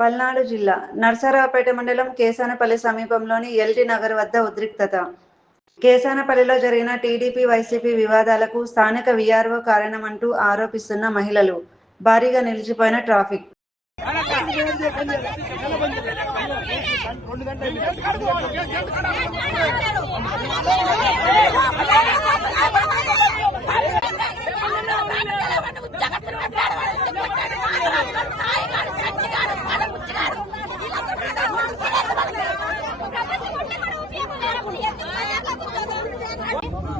పల్నాడు జిల్లా నర్సరావుపేట మండలం కేసానపల్లి సమీపంలోని ఎల్టీ నగర్ వద్ద ఉద్రిక్తత. కేసానపల్లిలో జరిగిన టీడీపీ వైసీపీ వివాదాలకు స్థానిక వీఆర్ఓ కారణమంటూ ఆరోపిస్తున్న మహిళలు. భారీగా నిలిచిపోయిన ట్రాఫిక్.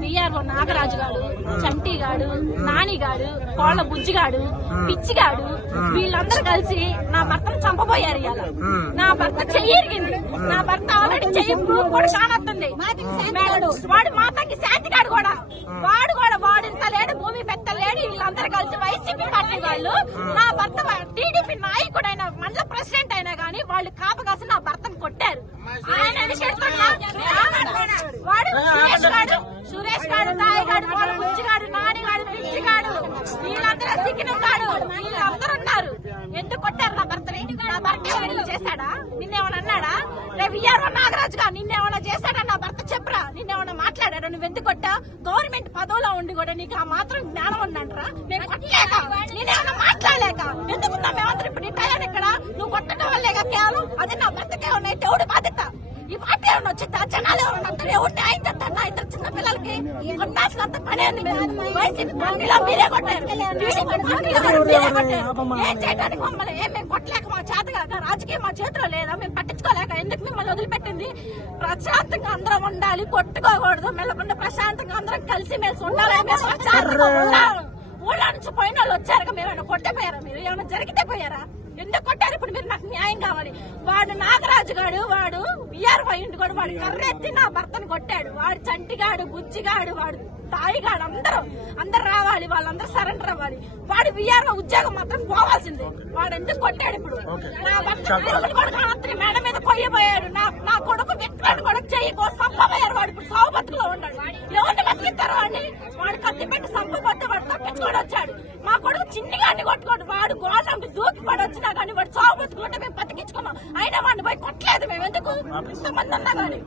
విఆర్ఓ నాగరాజు గాడు, చంటిగాడు, నానిగాడు, కోళ్ల బుజ్జిగాడు, పిచ్చిగాడు వీళ్ళందరూ కలిసి నా భర్తను చంపబోయారు. ఇవాళ నా భర్త చెయ్యిరిగింది. నా భర్త ఆల్రెడీ చెయ్యి ప్రూఫ్ కూడా కానొస్తుంది. వాడు మాతకి శాంతిగాడు కూడా వాడింత లేడు, భూమి పెద్ద లేడు. వీళ్ళందరూ కలిసి వైసీపీ పార్టీ వాళ్ళు నా భర్త టీడీపీ నాయకుడైన మండల ప్రెసిడెంట్ అయినా గానీ వాళ్ళు కాపగాసి నా భర్తను కొట్టారు. ఆయన వాడు సురేష్ గాడు, తాయిగాడు, కోళ్ళ బుజ్జిగాడు, నానిగాడు, పిచ్చిగాడు వీళ్ళందరూ సిక్కినం గాడు వీళ్ళందరూ ఉన్నారు. ఎందుకు కొట్టారు నా భర్తని? నా భర్త ఏమైనా చేశాడా? నిన్నేమన్నా అన్నాడా? రేపు విఆర్ఓ నాగరాజుగా నిన్నేమన్నా చేశాడా? నా భర్త చెప్పరా, నిన్నేమన్నా మాట్లాడాడా? నువ్వు ఎందుకు కొట్టా? గవర్నమెంట్ పదవిలో ఉండి కూడా నీకు ఆ మాత్రం జ్ఞానం ఉందంటరా? నేను కొట్టలేక, నేనేమన్నా మాట్లాడలేక ఎందుకున్నా? మేమందరూ ఇప్పుడు రిటైర్ ఇక్కడ. నువ్వు కొట్టడం వల్లేగా కేవలం. అదే నా భర్తకే ఉన్నాయి. దేవుడు బాధ్యత. ఈ పార్టీ ఏమన్నా వచ్చిందా? జనాలు ఏమన్నా ఎవరు న్యాయం చేస్తారా? ఇద్దరు చిన్న పిల్లలకి కొట్టాల్సినంత పని ఉంది. వైసీపీ పార్టీలో మీరే కొట్టారు, ఏం చేయడానికి మమ్మల్ని మేము కొట్టలేక మా చేతగా రాజకీయం మా చేతిలో లేదా? మేము పట్టించుకోలేక ఎందుకు మిమ్మల్ని వదిలిపెట్టింది? ప్రశాంతంగా అందరం ఉండాలి, కొట్టుకోకూడదు. మెల్లకుండా ప్రశాంతంగా అందరం కలిసి మెలిసి ఉండాలి. ఊళ్ళో నుంచి పోయిన వాళ్ళు వచ్చారు. మేమైనా కొట్టిపోయారా? మీరు ఏమైనా జరిగితే పోయారా? ఎందుకు కొట్టారు? ఇప్పుడు మీరు నాకు న్యాయం కావాలి. వాడు నాగరాజు గాడు, వాడు విఆర్ఓ ఇంటి కూడా వాడు కర్రెత్తి నా భర్తను కొట్టాడు. వాడు చంటిగాడు, బుజ్జిగాడు, వాడు తాయిగాడు అందరు రావాలి. వాళ్ళందరూ సరెండర్ అవ్వాలి. వాడు విఆర్ఓ ఉద్యోగం మాత్రం పోవాల్సిందే. వాడు ఎందుకు కొట్టాడు? ఇప్పుడు నా భర్త మేడ మీద పోయిపోయాడు. నా కొడుకు విక్రాంతి కొడుకు చెయ్యి సంపపోయారు. వాడు ఇప్పుడు సాగు బతుకులో ఉన్నాడు. ఎవరిని బతికిస్తారు వాడిని? వాడు కత్తి పెట్టి సంపపోతే వాడు తప్పించుకొని వచ్చాడు. మా కొడుకు చిన్నగాన్ని కొట్టుకోడు. వాడు గోళ్ళంటి దూకి పడి వచ్చినా కానీ వాడు సాగు బతుకుంటే మేము బతికించుకున్నాం. అయినా వాడిని పోయి కొట్టలేదు మేము. ఎందుకు? ఇంతమంది ఉన్నా కానీ